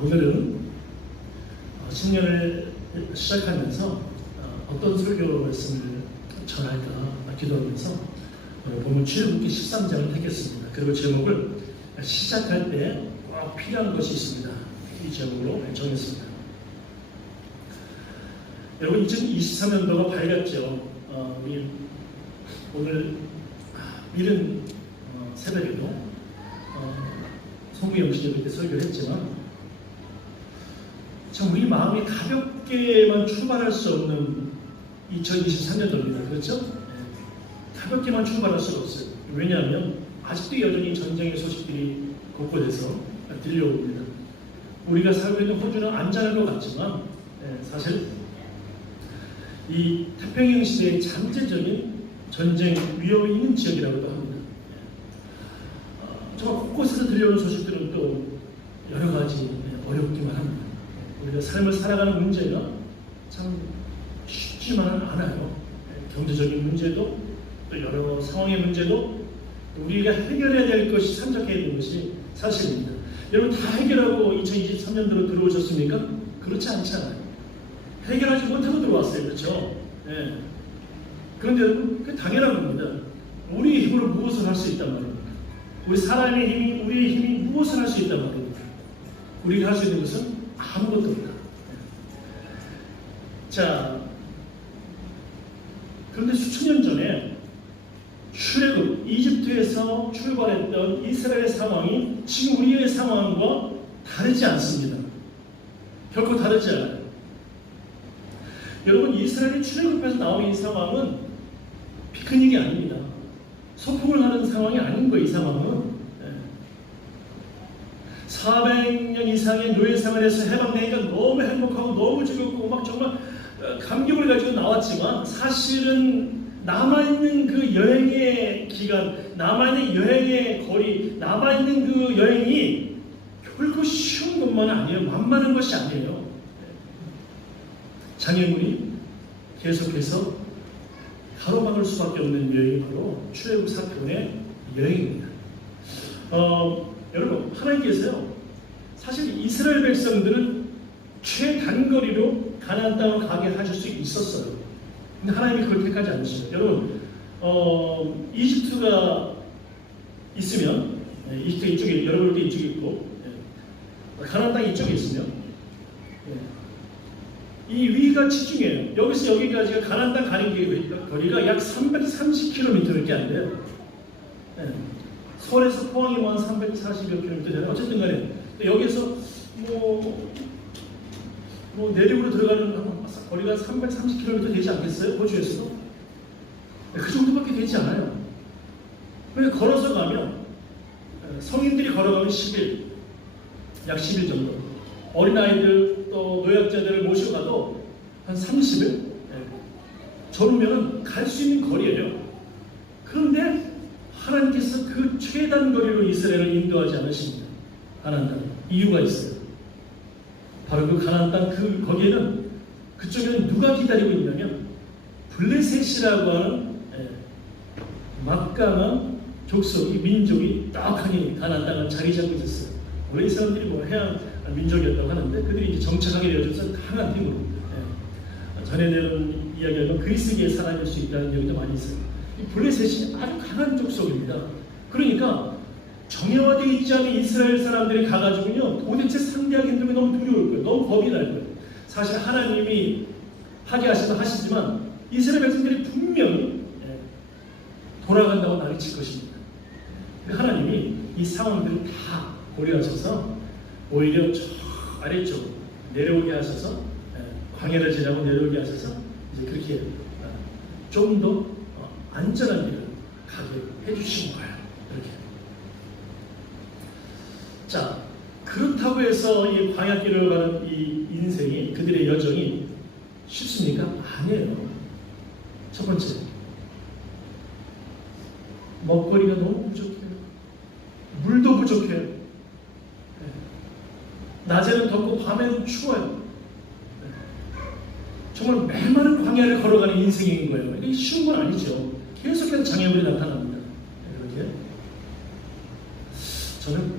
오늘은 신년을 시작하면서 어떤 설교 말씀을 전할까 기도하면서 본문 출애굽기 13장을 택했습니다. 그리고 제목을 시작할 때 꼭 필요한 것이 있습니다. 이 제목으로 정했습니다. 여러분 2023년도가 밝았죠. 우리 오늘 이른 새벽에도 송구 영신이 그때 설교를 했지만 참 우리 마음이 가볍게만 출발할 수 없는 2023년도입니다. 그렇죠? 가볍게만 출발할 수가 없어요. 왜냐하면 아직도 여전히 전쟁의 소식들이 곳곳에서 들려옵니다. 우리가 살고 있는 호주는 안전한 것 같지만 사실 이 태평양 시대의 잠재적인 전쟁 위험이 있는 지역이라고도 합니다. 정말 곳곳에서 들려오는 소식들은 또 여러 가지 어렵기만 합니다. 우리가 삶을 살아가는 문제가 참 쉽지만은 않아요. 경제적인 문제도 또 여러 상황의 문제도 우리가 해결해야 될 것이 산적해야 되는 것이 사실입니다. 여러분 다 해결하고 2023년도로 들어오셨습니까? 그렇지 않잖아요. 해결하지 못하고 들어왔어요. 그렇죠? 네. 그런데 여러분 그게 당연한 겁니다. 우리의 힘으로 무엇을 할 수 있단 말입니까? 우리 사람의 힘이, 우리의 힘이 무엇을 할 수 있단 말입니까? 우리가 할 수 있는 것은 아무것도 없다. 자, 그런데 수천 년 전에 출애굽, 이집트에서 출발했던 이스라엘의 상황이 지금 우리의 상황과 다르지 않습니다. 결코 다르지 않아요. 여러분 이스라엘이 출애굽해서 나온 이 상황은 피크닉이 아닙니다. 소풍을 하는 상황이 아닌 거예요. 이 상황은 400년 이상의 노예 생활에서 해방되니까 너무 행복하고 너무 즐겁고 막 정말 감격을 가지고 나왔지만 사실은 남아있는 그 여행의 기간, 남아있는 여행의 거리, 남아있는 그 여행이 결코 쉬운 것만 아니에요. 만만한 것이 아니에요. 장애물이 계속해서 가로막을 수밖에 없는 여행이 바로 출애굽 사건의 여행입니다. 여러분 하나님께서요 사실 이스라엘 백성들은 최단거리로 가나안 땅을 가게 하실 수 있었어요. 근데 하나님이 그걸 택하지 않으시죠. 여러분 이집트가 있으면 이집트 이쪽에 여러분도 이쪽에 있고 가나안 땅이 이쪽에 있으면 이 위가 지중해예요. 여기서 여기까지가 가나안 땅 가는 거리가 약 330km밖에 안 돼요. 서울에서 포항이 한 340여 km 되나요? 어쨌든 간에 여기서 뭐 내륙으로 들어가는 거리가 330km 되지 않겠어요? 호주에서도? 그 정도밖에 되지 않아요. 그러니까 걸어서 가면 성인들이 걸어가면 10일, 약 10일 정도. 어린아이들 또 노약자들을 모시고 가도 한 30일? 저르면 갈 수 있는 거리예요. 그런데 하나님께서 그 최단 거리로 이스라엘을 인도하지 않으십니다. 가나안 땅. 이유가 있어요. 바로 그 가나안 땅 거기에는 그쪽에는 누가 기다리고 있냐면 블레셋이라고 하는 막강한 족속이 민족이 딱하니 가나안 땅을 자리 잡고 있었어요. 원래 이 사람들이 뭐 해양 민족이었다고 하는데 그들이 이제 정착하게 되어져서 강한 힘으로 전해내는 이야기하면 그리스계의 사람일 수 있다는 얘기도 많이 있어요. 이 블레셋이 아주 강한 족속입니다. 그러니까 정예화되어 있지 않은 이스라엘 사람들이 가가지고요 도대체 상대하기 힘들고 너무 두려울 거예요. 너무 겁이 날 거예요. 사실 하나님이 하게 하시면 하시지만 이스라엘 백성들이 분명히 돌아간다고 난리칠 것입니다. 하나님이 이 상황들을 다 고려하셔서 오히려 저 아래쪽 내려오게 하셔서 광야를 지나고 내려오게 하셔서 이제 그렇게 좀 더 안전한 길을 가게 해주신 거예요. 이렇게. 자, 그렇다고 해서 이 광야길을 가는 이 인생이 그들의 여정이 쉽습니까? 아니에요. 첫 번째, 먹거리가 너무 부족해요. 물도 부족해요. 낮에는 덥고 밤에는 추워요. 정말 메마른 광야를 걸어가는 인생인 거예요. 이게 쉬운 건 아니죠. 계속해서 장애물이 나타납니다. 이렇게 저는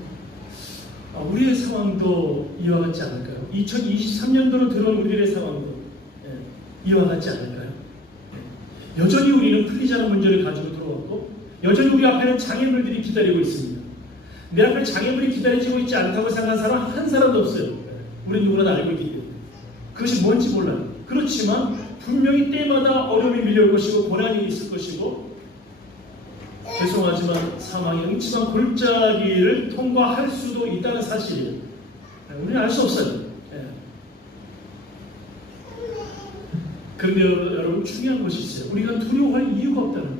우리의 상황도 이 이와 같지 않을까요? 2023년도로 들어온 우리들의 상황도 이와 같지 않을까요? 여전히 우리는 풀리지 않은 문제를 가지고 들어왔고 여전히 우리 앞에는 장애물들이 기다리고 있습니다. 내 앞에 장애물이 기다리고 있지 않다고 생각한 사람 한 사람도 없어요. 우리 누구나 다 알고 있기 때문에. 그것이 뭔지 몰라요. 그렇지만 분명히 때마다 어려움이 밀려올 것이고 고난이 있을 것이고 죄송하지만 사망의 음침한 골짜기를 통과할 수도 있다는 사실이에요. 우리는 알 수 없어요. 그런데 여러분 중요한 것이 있어요. 우리가 두려워할 이유가 없다는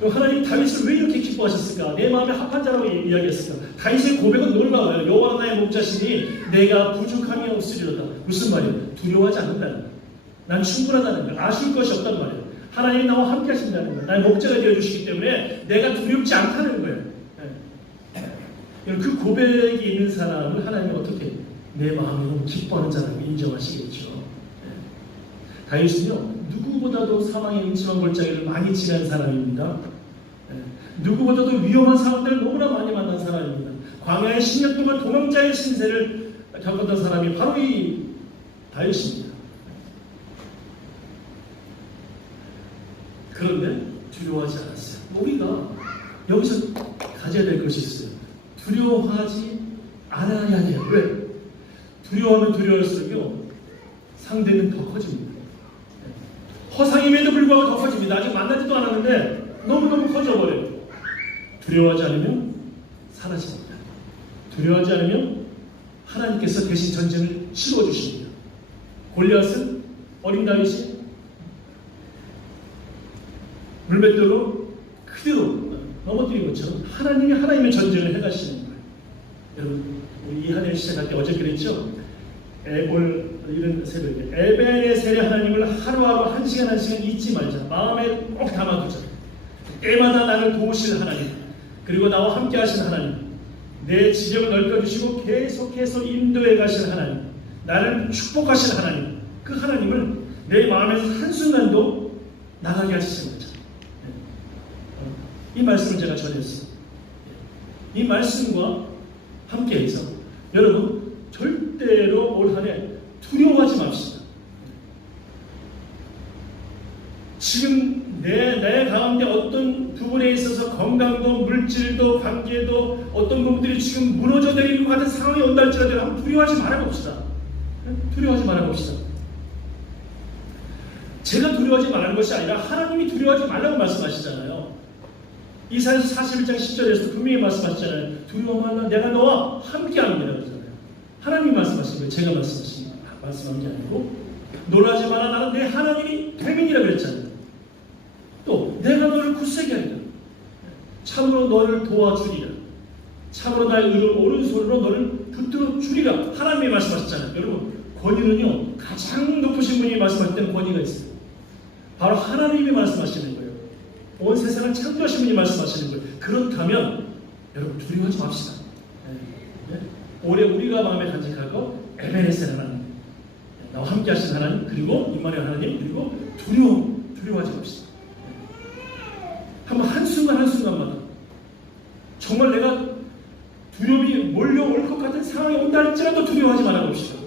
거예요. 하나님 다윗을 왜 이렇게 기뻐하셨을까? 내 마음에 합한 자라고 이야기했을까? 다윗의 고백은 놀라워요. 여호와는 나의 목자시니 내가 부족함이 없으리로다. 무슨 말이에요? 두려워하지 않는다는 거예요. 난 충분하다는 거예요. 아쉬울 것이 없단 말이에요. 하나님이 나와 함께 하신다는 거예요. 나의 목자가 되어주시기 때문에 내가 두렵지 않다는 거예요. 그 고백이 있는 사람은 하나님이 어떻게 내 마음이 너무 기뻐하는 자라고 인정하시겠죠. 다윗은요 누구보다도 사망의 음침한 골짜기를 많이 지난 사람입니다. 누구보다도 위험한 상황들을 너무나 많이 만난 사람입니다. 광야의 10년 동안 도망자의 신세를 겪었던 사람이 바로 이 다윗입니다. 그런데 두려워하지 않았어요. 우리가 여기서 가져야 될 것이 있어요. 두려워하지 않아야 해요. 왜? 두려워하면 두려울수록요 상대는 더 커집니다. 허상임에도 불구하고 더 커집니다. 아직 만나지도 않았는데 너무너무 커져버려요. 두려워하지 않으면 사라집니다. 두려워하지 않으면 하나님께서 대신 전쟁을 치러주십니다. 골리앗은 어린 다윗이 물맷돌로 그대로 넘어뜨린 것처럼 하나님이 하나님의 전쟁을 해가시는 거예요. 여러분 우리 이 한 해 시작할 때 어제 그랬죠? 이런 새벽에 에베네셀의 하나님을 하루하루 한 시간 잊지 말자. 마음에 꼭 담아두자. 때마다 나를 도우실 하나님, 그리고 나와 함께 하신 하나님, 내 지력을 넓혀주시고 계속해서 인도해 가실 하나님, 나를 축복하실 하나님, 그 하나님을 내 마음에서 한순간도 나가게 하시지 말자. 이 말씀을 제가 전했어요. 이 말씀과 함께해서 여러분 절대로 올 한 해 두려워하지 맙시다. 지금 내 가운데 어떤 부분에 있어서 건강도 물질도 관계도 어떤 부분들이 지금 무너져 내리는 것 같은 상황이 온다 할지라도 한번 두려워하지 말아봅시다. 두려워하지 말아봅시다. 제가 두려워하지 말라는 것이 아니라 하나님이 두려워하지 말라고 말씀하시잖아요. 이사야서 41장 10절에서 분명히 말씀하시잖아요. 두려워 말라, 내가 너와 함께합니다. 그러잖아요. 하나님이 말씀하신 거예요. 제가 말씀한 게 아니고. 놀라지 마라, 나는 내 하나님이 대민이라고 그랬잖아요. 또 내가 너를 굳세게 하리라. 참으로 너를 도와주리라. 참으로 나의 오른손으로 너를 붙들어 주리라. 하나님이 말씀하셨잖아요. 여러분 권위는요 가장 높으신 분이 말씀할 때는 권위가 있어요. 바로 하나님이 말씀하시는 거예요. 온 세상을 창조하신 분이 말씀하시는 거예요. 그렇다면 여러분 두려워하지 맙시다. 올해 우리가 마음에 간직할 것 에베네셀 하나님, 나와 함께 하신 하나님, 그리고 임마누엘 하나님, 그리고 두려워하지 맙시다. 한번 한순간마다 정말 내가 두려움이 몰려올 것 같은 상황이 온다 할지라도 두려워하지 말아 봅시다.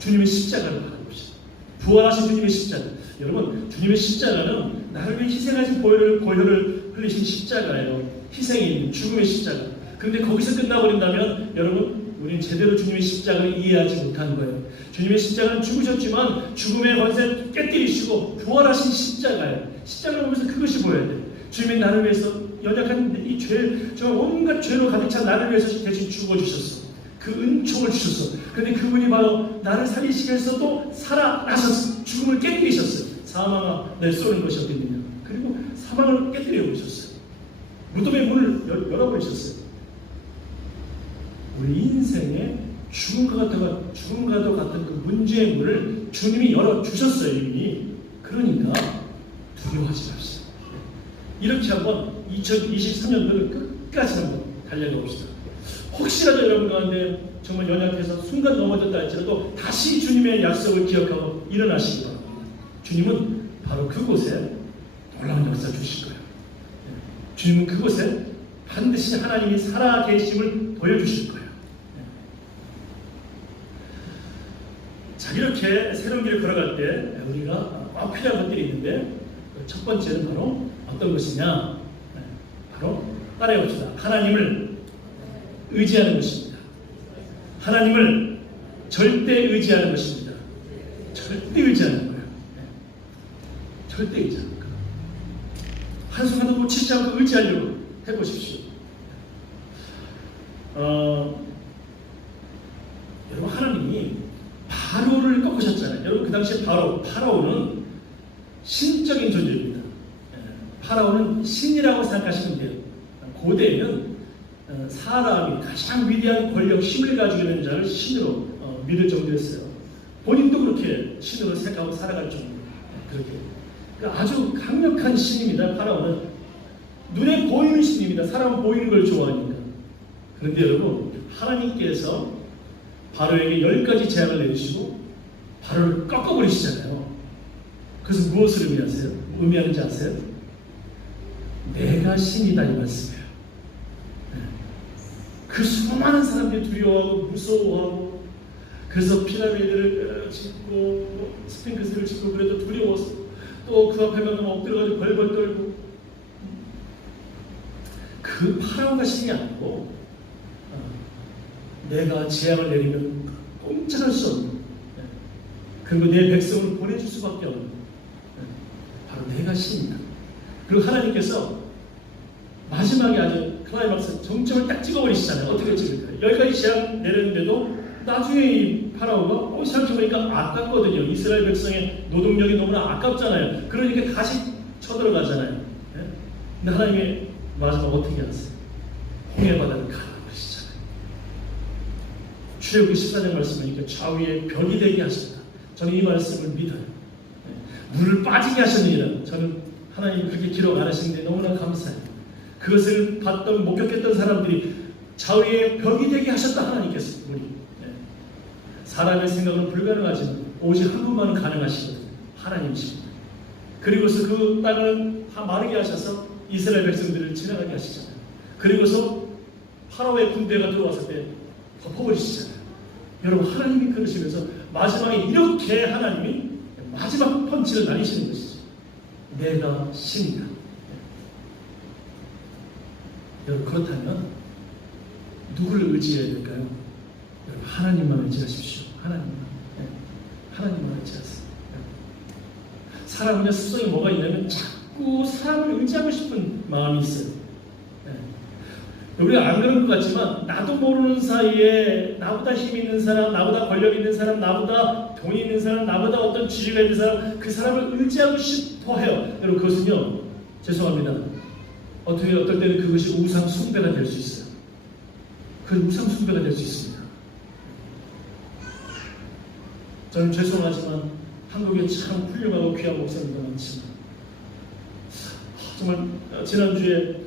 주님의 십자가를 바라봅시다. 부활하신 주님의 십자가. 여러분 주님의 십자가는 나를 위해 희생하신 보혈을 흘리신 십자가예요. 희생이 있는 죽음의 십자가. 그런데 거기서 끝나버린다면 여러분 우리는 제대로 주님의 십자가를 이해하지 못한 거예요. 주님의 십자가는 죽으셨지만 죽음의 권세 깨뜨리시고 부활하신 십자가예요. 십자가를 보면서 그것이 보여야 돼요. 주님이 나를 위해서 연약한 이 죄, 저 온갖 죄로 가득 찬 나를 위해서 대신 죽어주셨어. 그 은총을 주셨어. 그런데 그분이 바로 나를 살리시기 위해서 또 살아나셨어. 죽음을 깨뜨리셨어요. 사망아 내 쏘는 것이 어딨느냐. 그리고 사망을 깨뜨려 버리셨어요. 무덤의 문을 열어버리셨어요. 우리 인생에 죽음과도 같은 그 문제의 문을 주님이 열어주셨어요. 이미. 그러니까 두려워하지 맙시다. 이렇게 한번 2023년도를 끝까지 한번 달려가 봅시다. 혹시라도 여러분 가운데 정말 연약해서 순간 넘어졌다 할지라도 다시 주님의 약속을 기억하고 일어나시기 바랍니다. 주님은 바로 그곳에 놀라운 역사 주실 거예요. 주님은 그곳에 반드시 하나님이 살아계심을 보여주실 거예요. 자, 이렇게 새로운 길을 걸어갈 때 우리가 꼭 필요한 것들이 있는데 첫 번째는 바로 어떤 것이냐? 바로 따라해봅시다. 하나님을 의지하는 것입니다. 하나님을 절대 의지하는 것입니다. 절대 의지하는 거예요. 절대 의지하는 거예요. 한순간도 놓치지 않고 의지하려고 해보십시오. 여러분, 하나님이 바로를 꺾으셨잖아요. 여러분, 그 당시에 파라오는 신적인 존재입니다. 파라오는 신이라고 생각하시면 돼요. 고대에는 사람이 가장 위대한 권력, 힘을 가지고 있는 자를 신으로 믿을 정도였어요. 본인도 그렇게 신으로 생각하고 살아갈 정도. 그렇게. 그러니까 아주 강력한 신입니다. 파라오는 눈에 보이는 신입니다. 사람은 보이는 걸 좋아하니까. 그런데 여러분, 하나님께서 바로에게 10가지 제약을 내주시고 바로를 꺾어버리시잖아요. 그래서 무엇을 의미하는지 아세요? 내가 신이다, 이 말씀이에요. 그 수많은 사람들이 두려워하고 무서워하고, 그래서 피라미드를 짓고 스핑크스를 짓고 그래도 두려워서 또 그 앞에 가면 엎드려가지고 벌벌 떨고, 그 파라오가 신이 아니고 내가 재앙을 내리면 꼼짝할 수 없는, 그리고 내 백성을 보내줄 수밖에 없는, 바로 내가 신이다. 그리고 하나님께서 마지막에 아주 클라이막스 정점을 딱 찍어버리시잖아요. 어떻게 찍을까요? 10가지 재앙 내렸는데도 나중에 이 파라오가 생각해보니까 아깝거든요. 이스라엘 백성의 노동력이 너무나 아깝잖아요. 그러니까 다시 쳐들어가잖아요. 근데 하나님이 마지막 어떻게 하세요? 홍해 바다를 갈아버리시잖아요. 출애굽기 14장 말씀이니까 좌우에 벽이 되게 하셨다. 저는 이 말씀을 믿어요. 물을 빠지게 하셨느니라. 저는 하나님 그렇게 기록 안 하시는데 너무나 감사해요. 그것을 봤던, 목격했던 사람들이 좌우에 벽이 되게 하셨다. 하나님께서 우리 사람의 생각은 불가능하지만 오직 한 분만은 가능하시거든요. 하나님이십니다. 그리고서 그 땅을 마르게 하셔서 이스라엘 백성들을 지나가게 하시잖아요. 그리고서 파라오의 군대가 들어왔을 때 덮어버리시잖아요. 여러분, 하나님이 그러시면서 마지막에 이렇게 하나님이 마지막 펀치를 날리시는 것이죠. 내가 신이다. 여러분, 그렇다면 누구를 의지해야 될까요? 여러분, 하나님만 의지하십시오. 하나님만 의지하세요. 사람의 습성이 뭐가 있냐면 자꾸 사람을 의지하고 싶은 마음이 있어요. 우리가 안 그런 것 같지만 나도 모르는 사이에 나보다 힘 있는 사람, 나보다 권력 있는 사람, 나보다 돈 있는 사람, 나보다 어떤 지위가 있는 사람, 그 사람을 의지하고 싶어 해요. 여러분, 그것은요, 죄송합니다, 어떨 때는 그것이 우상 숭배가 될 수 있어요. 그 우상 숭배가 될 수 있습니다. 저는 죄송하지만 한국에 참 훌륭하고 귀한 목사님도 많지만 정말 지난주에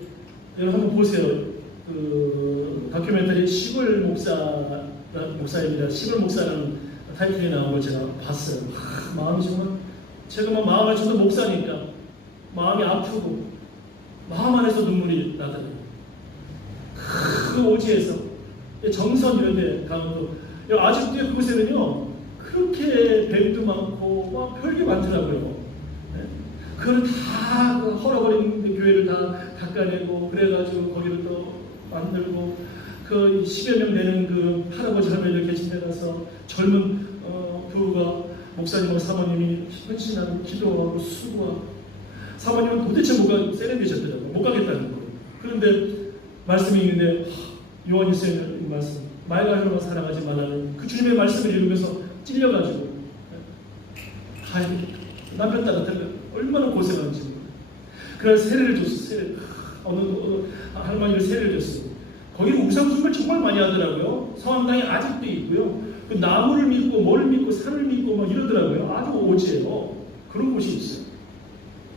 여러분 한번 보세요. 그 다큐멘터리 시골 목사입니다. 시골 목사라는 타이틀이 나온 걸 제가 봤어요. 마음이 정말, 제가 마음을 저도 목사니까 마음이 아프고 마음 안에서 눈물이 나더라고요. 그 오지에서 정선 이런 데 가면 아직도 그곳에는요 그렇게 뱀도 많고 막 별게 많더라고요. 그걸 다 헐어버린 교회를 다 닦아내고 그래가지고 거기를 또 만들고 그 10여 명 되는 그 할아버지 할머니들 계신 데 가서 젊은 교우가 목사님하고 사모님이 헌신하고 기도하고 수고하고, 사모님은 도대체 뭐가 세련되셨더라고요. 못 가겠다는 거예요. 그런데 말씀이 있는데 요한일서의 말씀, 말과 혀로 사랑하지 말라는 그 주님의 말씀을 읽으면서 찔려가지고 남편 따라 얼마나 고생하는지. 그래서 세례를 줬어. 세례. 어느 할머니가 세례를 줬어. 거기 우상숭배를 정말 많이 하더라고요. 성황당에 아직도 있고요. 그 나무를 믿고 뭐를 믿고 산을 믿고 막 이러더라고요. 아주 오지예요. 그런 곳이 있어요.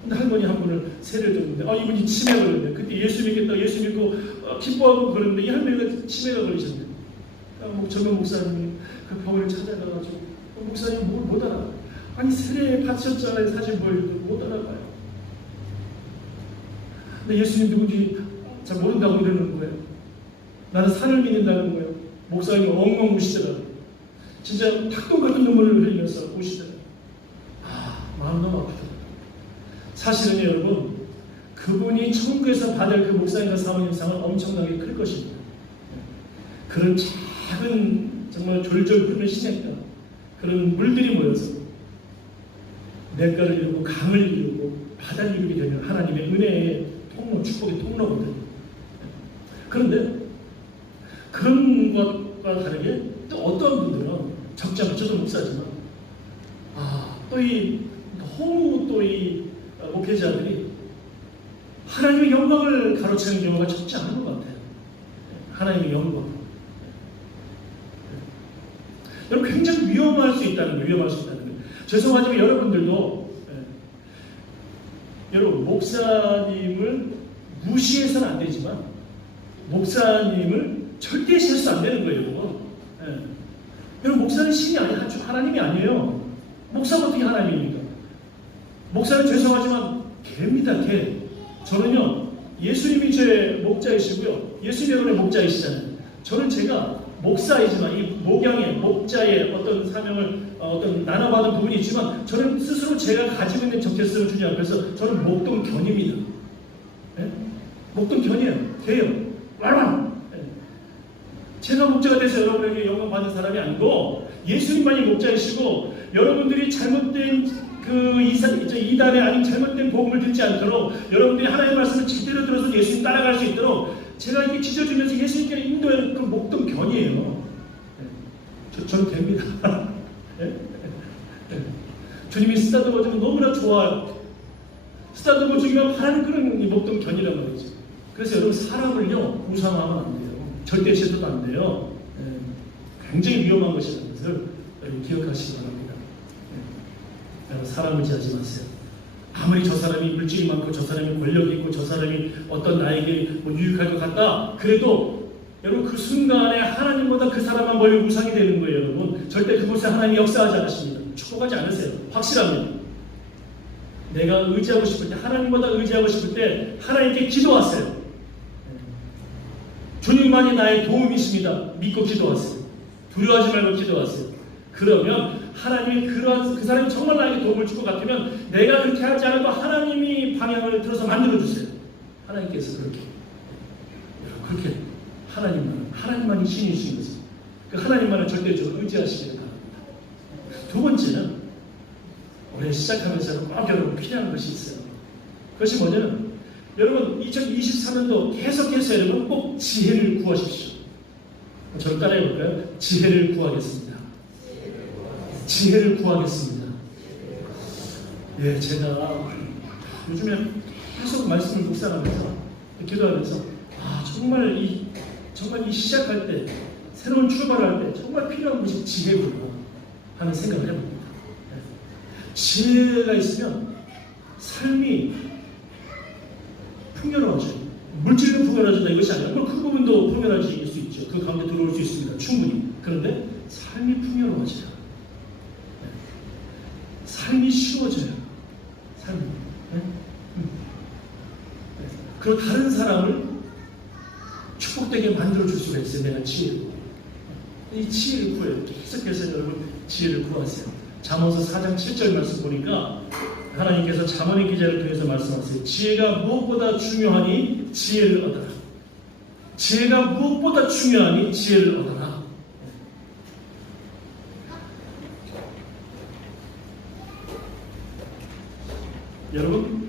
근데 할머니 한 분을 세례를 줬는데 이분이 치매가 걸렸네. 그때 예수 믿겠다, 예수 믿고 기뻐하고 그러는데 이 할머니가 치매가 걸리셨네. 젊은 목사님이 그 병원을 찾아가가지고 목사님 못 알아. 아니 세례에 바쳤잖아요. 사진 보여줘도 못 알아봐요. 근데 예수님 누군지 잘 모른다고 이러는 거예요. 나는 산을 믿는다는 거예요. 목사님이 엉엉 우시더라고요. 진짜 닭똥 같은 눈물을 흘리면서 오시더라고요. 마음 너무 아프다. 사실은 여러분, 그분이 천국에서 받을 그 목사님과 사모님상은 엄청나게 클 것입니다. 그런 작은 정말 졸졸 흐르는 시냇가, 그런 물들이 모여서 냇가를 이루고 강을 이루고 바다를 이루게 되면 하나님의 은혜의 통로, 축복의 통로거든요. 그런데 그런 것과 다르게 또 어떤 분들은 적자 저도 목사지만 또 이 너무 또 이 목회자들이 하나님의 영광을 가로채는 경우가 적지 않은 것 같아요. 하나님의 영광. 여러분, 굉장히 위험할 수 있다는 거예요. 죄송하지만 여러분들도 여러분, 목사님을 무시해서는 안 되지만 목사님을 절대 실수 안 되는 거예요. 여러분, 목사는 신이 아니야. 하나님이 아니에요. 목사가 어떻게 하나님입니까? 목사는 죄송하지만 개입니다. 개. 저는요, 예수님이 제 목자이시고요, 예수님이 여러분의 목자이시잖아요. 저는 제가 목사이지만 이 목양의 목자의 어떤 사명을 어떤 나눠받은 부분이 있지만 저는 스스로 제가 가지고 있는 정체성을 주님 앞에서 저는 목동견입니다. 네? 목동견이에요. 개요. 네. 제가 목자가 돼서 여러분에게 영광 받는 사람이 아니고 예수님만이 목자이시고, 여러분들이 잘못된 그 이단의 아닌 잘못된 복음을 듣지 않도록 여러분들이 하나님의 말씀을 제대로 들어서 예수님 따라갈 수 있도록 제가 이렇게 지져주면서 예수님께 인도하는 그 목동견이에요. 저는 됩니다. 주님이 쓰다듬어 주면 너무나 좋아요. 쓰다듬어 주기만 바라는 그런 목동견이란 말이죠. 그래서 여러분, 사람을요 우상하면 안 돼요. 절대 실수도 안 돼요. 굉장히 위험한 것이라는 것을 기억하시기 바랍니다. 사람을 지하지 마세요. 아무리 저 사람이 물질이 많고 저 사람이 권력이 있고 저 사람이 어떤 나에게 유익할 것 같다 그래도 여러분, 그 순간에 하나님보다 그 사람만 멀리 우상이 되는 거예요. 여러분, 절대 그곳에 하나님이 역사하지 않으십니다. 축복하지 않으세요. 확실합니다. 내가 의지하고 싶을 때, 하나님보다 의지하고 싶을 때 하나님께 기도하세요. 주님만이 나의 도움이십니다. 믿고 기도하세요. 두려워하지 말고 기도하세요. 그러면 하나님이 그 사람이 정말 나에게 도움을 줄 것 같으면 내가 그렇게 하지 않아도 하나님이 방향을 틀어서 만들어주세요. 하나님께서 그렇게 하나님만이 신이신 것을, 그 하나님만을 절대적으로 의지하시기를 바랍니다. 두 번째는 올해 시작하면서 꼭 여러분 필요한 것이 있어요. 그것이 뭐냐면 여러분, 2023년도 계속해서 여러분 꼭 지혜를 구하십시오. 저를 따라해볼까요? 지혜를 구하겠습니다. 지혜를 구하겠습니다. 예, 제가 요즘에 계속 말씀을 묵상하면서 기도하면서 정말 이 시작할 때, 새로운 출발할 때 정말 필요한 것이 지혜구나 하는 생각을 해봅니다. 지혜가 있으면 삶이 풍요로워져요. 물질도 풍요로워진다 이것이 아니라 그 부분도 풍요로워질 수 있죠. 그 가운데 들어올 수 있습니다. 충분히. 그런데 삶이 풍요로워져요. 삶이 쉬워져요. 삶이. 그리고 다른 사람을 축복되게 만들어줄 수가 있어요. 내가 지혜로. 이 지혜를 구해요. 계속해서 여러분 지혜를 구하세요. 잠언서 4장 7절 말씀 보니까 하나님께서 잠언의 기자를 통해서 말씀하세요. 지혜가 무엇보다 중요하니 지혜를 얻어라. 지혜가 무엇보다 중요하니 지혜를 얻어라. 여러분,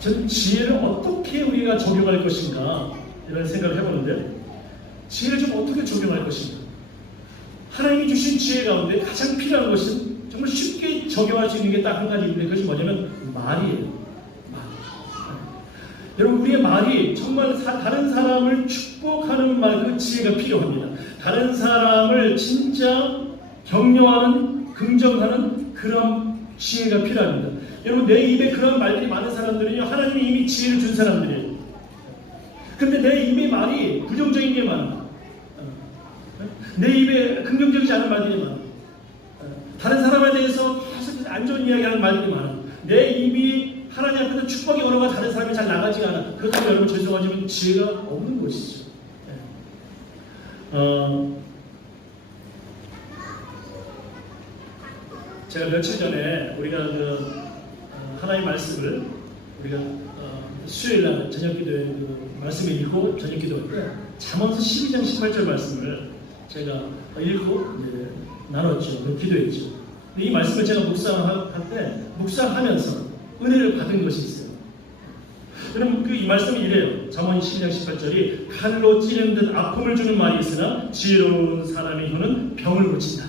저는 지혜를 어떻게 우리가 적용할 것인가 이런 생각을 해보는데, 지혜를 좀 어떻게 적용할 것인가. 하나님이 주신 지혜 가운데 가장 필요한 것은 정말 쉽게 적용할 수 있는 게 딱 한 가지 있는데, 그것이 뭐냐면 말이에요. 말. 여러분, 우리의 말이 정말 다른 사람을 축복하는 말, 그 지혜가 필요합니다. 다른 사람을 진짜 격려하는, 긍정하는 그런 지혜가 필요합니다. 여러분, 내 입에 그런 말들이 많은 사람들은요, 하나님이 이미 지혜를 준 사람들이에요. 근데 내 입의 말이 부정적인 게 많아. 내 입에 긍정적이지 않은 말들이 많아. 다른 사람에 대해서 계속 안 좋은 이야기하는 말들이 많아. 내 입이 하나님 앞에서 축복의 언어가 다른 사람이 잘 나가지가 않아. 그렇다면 여러분, 죄송하지만 지혜가 없는 것이죠. 제가 며칠 전에 우리가 하나의 말씀을 우리가 수요일날 저녁기도에 말씀을 읽고 저녁기도할 때 잠언서 12장 18절 말씀을 제가 읽고 나눴죠. 기도했죠. 이 말씀을 제가 묵상할 때 묵상하면서 은혜를 받은 것이 있어요. 그럼 이 말씀이 이래요. 잠언 12장 18절이 칼로 찌르는 듯 아픔을 주는 말이 있으나 지혜로운 사람의 혀는 병을 고친다.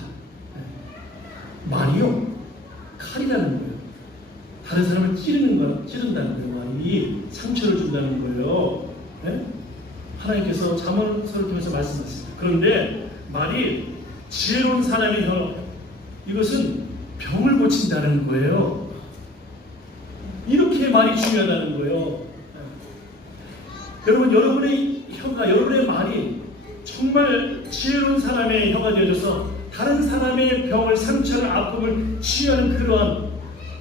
말이요, 칼이라는 거예요. 다른 사람을 찌른다는 거예요. 말이 상처를 준다는 거예요. 네? 하나님께서 잠언서를 통해서 말씀하셨습니다. 그런데 말이 지혜로운 사람의 혀, 이것은 병을 고친다는 거예요. 이렇게 말이 중요하다는 거예요. 여러분, 여러분의 혀가, 여러분의 말이 정말 지혜로운 사람의 혀가 되어져서 다른 사람의 병을, 상처를, 아픔을 치유하는 그러한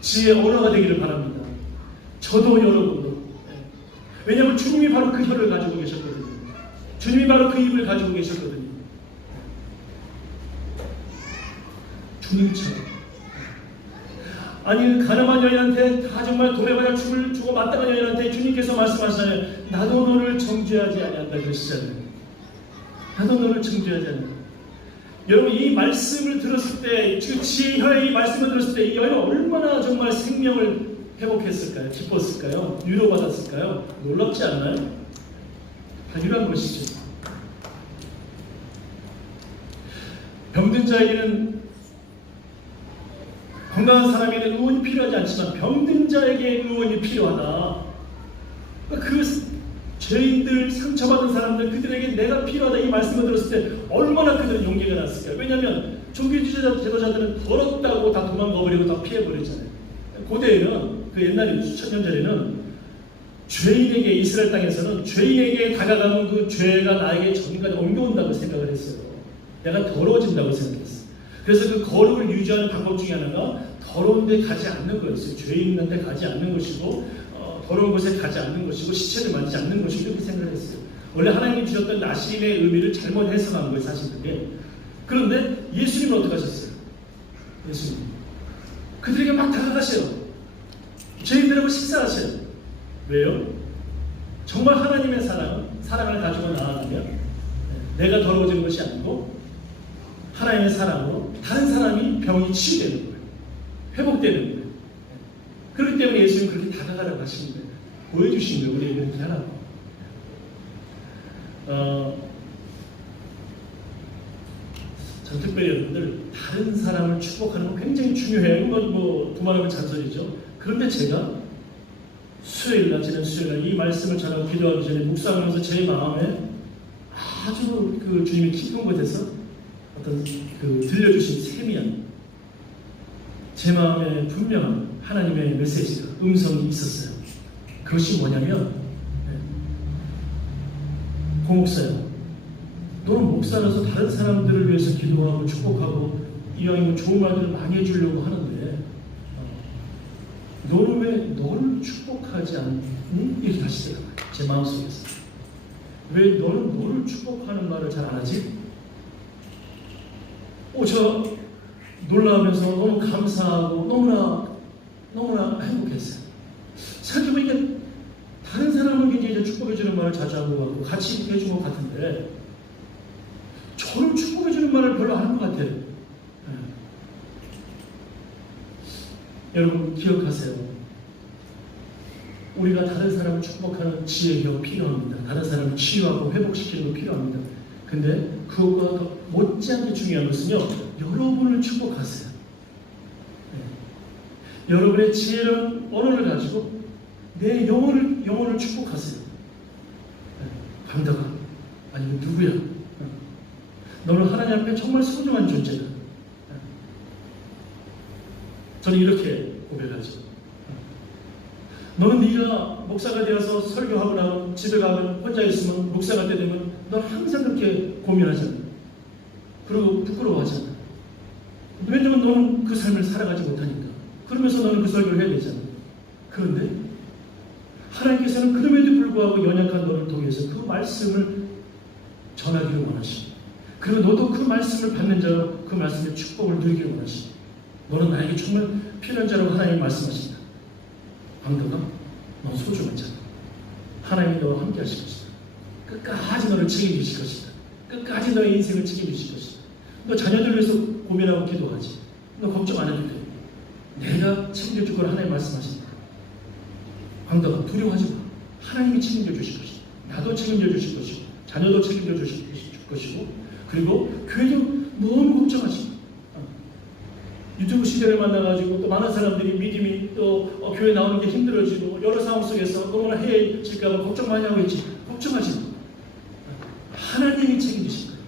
지혜의 언어가 되기를 바랍니다. 저도 여러분도. 왜냐하면 주님이 바로 그 혀를 가지고 계셨거든요. 주님이 바로 그 입을 가지고 계셨거든요. 주님처럼. 아니, 가늠한 여인한테 다 정말 도매받아 죽을 주고 마땅한 여인한테 주님께서 말씀하시잖아요. 나도 너를 정죄하지 아니한다 그러시잖아요. 나도 너를 정죄하지 않는다. 여러분, 이 말씀을 들었을 때, 지혜의 이 말씀을 들었을 때 이 여인은 얼마나 정말 생명을 회복했을까요? 기뻤을까요? 위로받았을까요? 놀랍지 않나요? 당연한 것이죠. 병든 자에게는, 건강한 사람에게는 의원이 필요하지 않지만 병든 자에게 의원이 필요하다. 그 죄인들, 상처받은 사람들, 그들에게 내가 필요하다 이 말씀을 들었을 때 얼마나 그들은 용기가 났을까요? 왜냐하면 종교 지도자들은 더럽다고 다 도망가버리고 다 피해버리잖아요. 고대에는, 그 옛날에 수천 년 전에는 죄인에게, 이스라엘 땅에서는 죄인에게 다가가면 그 죄가 나에게 전까지 옮겨온다고 생각을 했어요. 내가 더러워진다고 생각했어요. 그래서 그 거룩을 유지하는 방법 중에 하나가 더러운 데 가지 않는 거였어요. 죄인 있는 데 가지 않는 것이고, 더러운 곳에 가지 않는 것이고, 시체를 만지지 않는 것이고, 이렇게 생각을 했어요. 원래 하나님이 주셨던 나심의 의미를 잘못 해석한 거예요, 사실 그게. 그런데 예수님은 어떻게 하셨어요? 예수님 그들에게 막 다가가셔요. 죄인들하고 식사하셔요. 왜요? 정말 하나님의 사랑을 가지고 나아가면 내가 더러워지는 것이 아니고 하나님의 사랑으로 다른 사람이 병이 치유되는 거예요. 회복되는 거예요. 그렇기 때문에 예수님은 그렇게 다가가라고 하시는 거예요. 보여주신 거예요. 우리에게 그렇게 하라고. 전 특별히 여러분들, 다른 사람을 축복하는 건 굉장히 중요해요. 이건 뭐 두말하면 잔소리죠. 그런데 제가 지난 수요일날 이 말씀을 전하고 기도하기 전에 묵상하면서 제 마음에 아주 그 주님이 깊은 곳에서 어떤 그 들려주신 세미한, 제 마음에 분명한 하나님의 메시지가, 음성이 있었어요. 그것이 뭐냐면, 고목사야, 너는 목사라서 다른 사람들을 위해서 기도하고 축복하고 이왕이면 좋은 말들을 많이 해주려고 하는데 너는 왜 너를 축복하지 않니? 이렇게 하시더라고요. 제 마음속에서. 왜 너는 너를 축복하는 말을 잘 안 하지? 저 놀라면서 너무 감사하고 너무나 행복했어요. 생각해보니까 다른 사람을 굉장히 축복해주는 말을 자주 한 것 같고 같이 해준 것 같은데 저를 축복해주는 말을 별로 안 한 것 같아요. 여러분 기억하세요. 우리가 다른 사람을 축복하는 지혜가 필요합니다. 다른 사람을 치유하고 회복시키는 거 필요합니다. 근데 그것과 더 못지않게 중요한 것은요, 여러분을 축복하세요. 여러분의 지혜로운 언어를 가지고 내 영혼을 축복하세요. 강다가 아니면 누구야? 너는 하나님 앞에 정말 소중한 존재다. 저는 이렇게 고백하죠. 너는 네가 목사가 되어서 설교하고 나면 집에 가면 혼자 있으면 목사가 때 되면 넌 항상 그렇게 고민하잖아. 그리고 부끄러워하잖아. 왜냐면 너는 그 삶을 살아가지 못하니까. 그러면서 너는 그 설교를 해야 되잖아. 그런데 하나님께서는 그럼에도 불구하고 연약한 너를 통해서 그 말씀을 전하기를 원하시고 그리고 너도 그 말씀을 받는 자로 그 말씀의 축복을 누리기를 원하시니 너는 나에게 정말 필요한 자라고 하나님이 말씀하신다. 황도가 너 소중한 자다. 하나님이 너와 함께 하실 것이다. 끝까지 너를 책임지실 것이다. 끝까지 너의 인생을 책임지실 것이다. 너 자녀들 위해서 고민하고 기도하지. 너 걱정 안 해도 돼. 내가 책임져줄 거라 하나님 말씀하신다. 황도가 두려워하지 마. 하나님이 책임져 주실 것이다. 나도 책임져 주실 것이고 자녀도 책임져 주실 것이고 그리고 교회도 너무 걱정하지 마. 유튜브 시대를 만나가지고 또 많은 사람들이 믿음이 또 교회 나오는 게 힘들어지고 여러 상황 속에서 너무나 해질까봐 걱정 많이 하고 있지. 걱정하지 마. 하나님이 책임지실 거예요.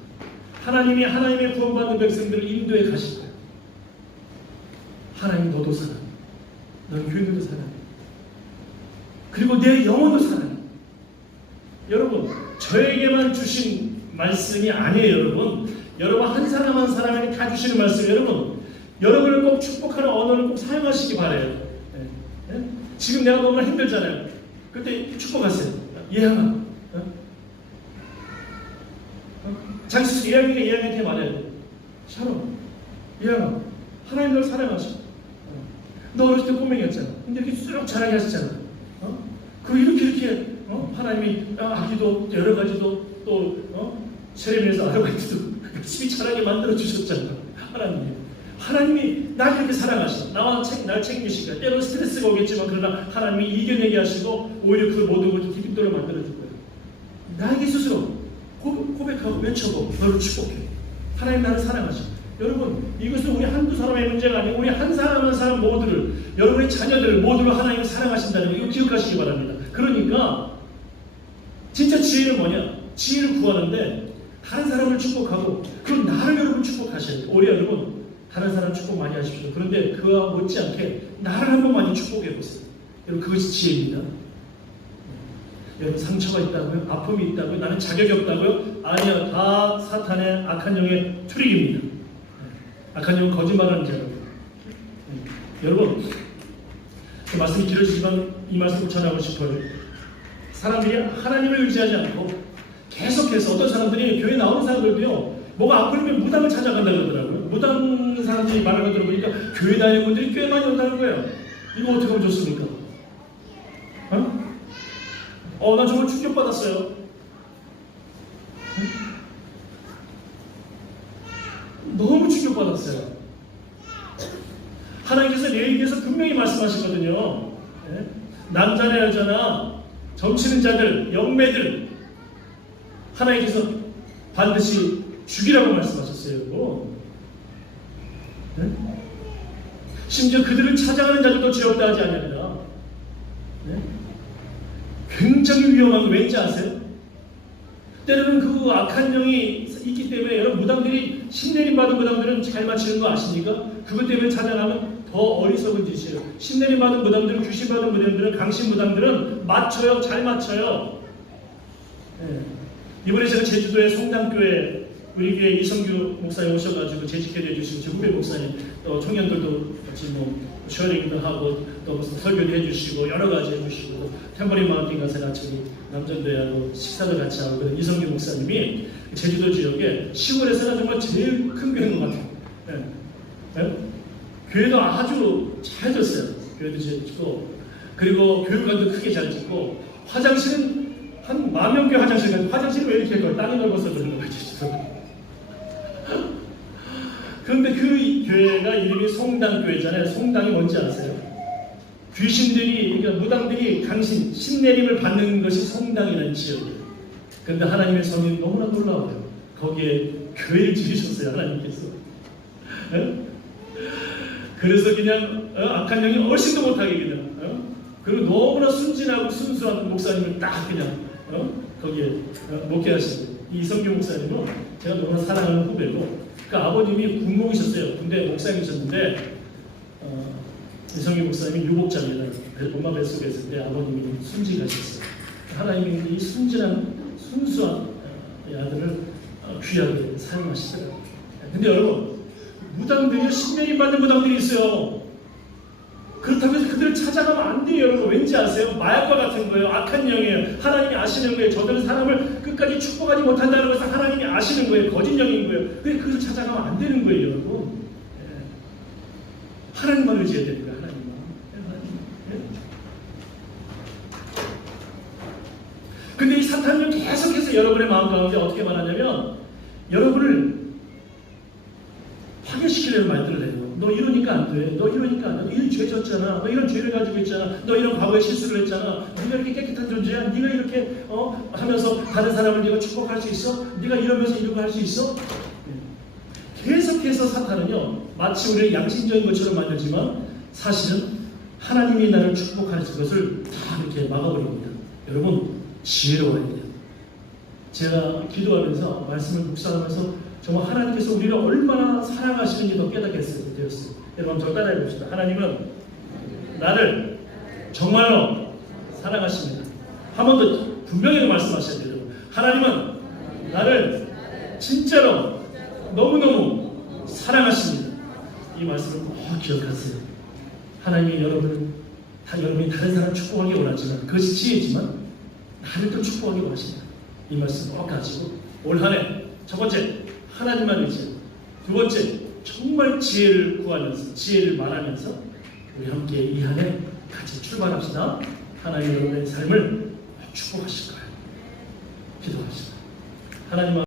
하나님이 하나님의 구원받는 백성들을 인도해 가실 거예요. 하나님 너도 사랑해. 너는 교회도 사랑해. 그리고 내 영혼도 사랑해. 여러분 저에게만 주신 말씀이 아니에요. 여러분 한 사람 한 사람에게 다 주시는 말씀. 여러분을 꼭 축복하는 언어를 꼭 사용하시기 바라요. 네? 지금 내가 너무나 힘들잖아요. 그때 축복하세요. 예항아. 장수 예항이한테 말해야 돼. 샤롬. 예항아. 하나님 널 사랑하셔. 너 어렸을 때 꼬맹이였잖아. 근데 이렇게 쭉 자라게 하셨잖아. 그리고 이렇게 하나님이 아기도 여러 가지도 또 세례면에서 아르바이트도 열심히 자라게 만들어 주셨잖아. 하나님이 나를 이렇게 사랑하시고 날 책임지실 거예요. 때로는 스트레스가 오겠지만 그러나 하나님이 이겨내게 하시고 오히려 그 모든 것을 기쁨대로 만들어줄 거예요. 나에게 스스로 고백하고 외쳐보고 너를 축복해. 하나님 나를 사랑하시고. 여러분 이것은 우리 한두 사람의 문제가 아니고 우리 한 사람 한 사람 모두를 여러분의 자녀들을 모두를 하나님이 사랑하신다는 거 이거 기억하시기 바랍니다. 그러니까 진짜 지혜는 뭐냐? 지혜를 구하는데 다른 사람을 축복하고 그럼 나를 여러분 축복하셔야 돼요. 올해 여러분 다른 사람 축복 많이 하십시오. 그런데 그와 못지않게 나를 한번 많이 축복해 보세요. 여러분 그것이 지혜입니다. 여러분 상처가 있다고요? 아픔이 있다고요? 나는 자격이 없다고요? 아니요. 다 사탄의 악한 영의 트릭입니다. 악한 영은 거짓말하는 자라고요. 여러분 그 말씀이 길어지지만 이 말씀을 전하고 싶어요. 사람들이 하나님을 의지하지 않고 계속해서 어떤 사람들이 교회 나오는 사람들도요. 뭐가 아프면 무당을 찾아간다 그러더라고요. 무당 사람들이 말하는 거 들어보니까 교회 다니는 분들이 꽤 많이 온다는 거예요. 이거 어떻게 하면 좋습니까? 나 정말 충격받았어요. 너무 충격받았어요. 하나님께서 레위기에서 분명히 말씀하시거든요. 남자나 여자나 점치는 자들, 영매들 하나님께서 반드시 죽이라고 말씀하셨어요. 심지어 그들을 찾아가는 자들도 죄 없다 하지 않습니다. 굉장히 위험한 거 왠지 아세요? 때로는 그 악한 영이 있기 때문에 여러분 무당들이 신내림 받은 무당들은 잘 맞히는 거 아십니까? 그것 때문에 찾아가면 더 어리석은 짓이에요. 신내림 받은 무당들은 귀신 받은 무당들은 강신 무당들은 맞춰요. 잘 맞춰요. 이번에 제가 제주도에 송당교회 우리 교회 이성규 목사님 오셔가지고 재직해 해주시고 제 후배 목사님 또 청년들도 같이 쉐어링도 하고 또 무슨 설교도 해주시고 여러 가지 해주시고 탬버린 마운틴 가서 같이 남전도하고 식사도 같이 하고 그런 이성규 목사님이 제주도 지역에 시골에서는 정말 제일 큰 교회인 것 같아요. 교회도 아주 잘 졌어요. 교회도 잘 짓고 그리고 교육관도 크게 잘 짓고 화장실은 한 10,000개 화장실은 왜 이렇게 해요? 땅이 넓어서 그런 거 같죠. 그런데 그 교회가 이름이 송당교회잖아요. 송당이 뭔지 아세요? 귀신들이, 그러니까 무당들이 강신, 신내림을 받는 것이 송당이라는 지역이에요. 그런데 하나님의 성이 너무나 놀라워요. 거기에 교회를 지으셨어요, 하나님께서. 그래서 그냥 악한 영이 얼씬도 못하게 그냥 그리고 너무나 순진하고 순수한 목사님을 딱 그냥 거기에 목회하시고 이성규 목사님은 제가 너무나 사랑하는 후배고 그 아버님이 군목이셨어요. 군대 목사님이셨는데 이성규 목사님이 유복자입니다. 엄마 뱃속에 있을 때 아버님이 순직하셨어요. 하나님이 이 순진한 순수한 아들을 귀하게 사용하시더라고요. 근데 여러분 무당들이 신내림 받는 무당들이 있어요. 그렇다고 해서 그 그들을 찾아가면 안 돼요, 여러분. 왠지 아세요? 마약과 같은 거예요. 악한 영이에요. 하나님이 아시는 거예요. 저들은 사람을 끝까지 축복하지 못한다는 것을 하나님이 아시는 거예요. 거짓 영인 거예요. 왜 그것을 찾아가면 안 되는 거예요, 여러분? 예. 하나님만 의지해야 되는 거예요, 하나님만. 예. 근데 이 사탄은 계속해서 여러분의 마음 가운데 어떻게 말하냐면 여러분을 파괴시키려는 말들을 해요. 너 이러니까 안 돼. 너 이러니까 안 돼. 너 이런 죄 졌잖아. 너 이런 죄를 가지고 있잖아. 너 이런 과거에 실수를 했잖아. 네가 이렇게 깨끗한 존재야. 네가 이렇게 하면서 다른 사람을 네가 축복할 수 있어? 네가 이러면서 이런 거 할 수 있어? 계속해서 사탄은요, 마치 우리를 양심적인 것처럼 만들지만 사실은 하나님이 나를 축복할 것을 다 이렇게 막아버립니다. 여러분, 지혜로워야 돼요. 제가 기도하면서 말씀을 묵상하면서 정말 하나님께서 우리를 얼마나 사랑하시는지 더 깨닫게 되었어요. 여러분, 저 따라해 봅시다. 하나님은 나를 정말로 사랑하십니다. 한 번 더 분명히 말씀하셔야 돼요. 하나님은 나를 진짜로 너무너무 사랑하십니다. 이 말씀을 꼭 기억하세요. 하나님이 여러분이 다른 사람 축복하기 원하지만 그것이 지혜지만 나를 또 축복하기 원하십니다. 이 말씀 꼭 가지고 올 한 해 첫 번째 하나님만 의지하고, 두 번째 정말 지혜를 구하면서 지혜를 말하면서 우리 함께 이 한 해 같이 출발합시다. 하나님 여러분의 삶을 축복하실 거예요. 기도합시다. 하나님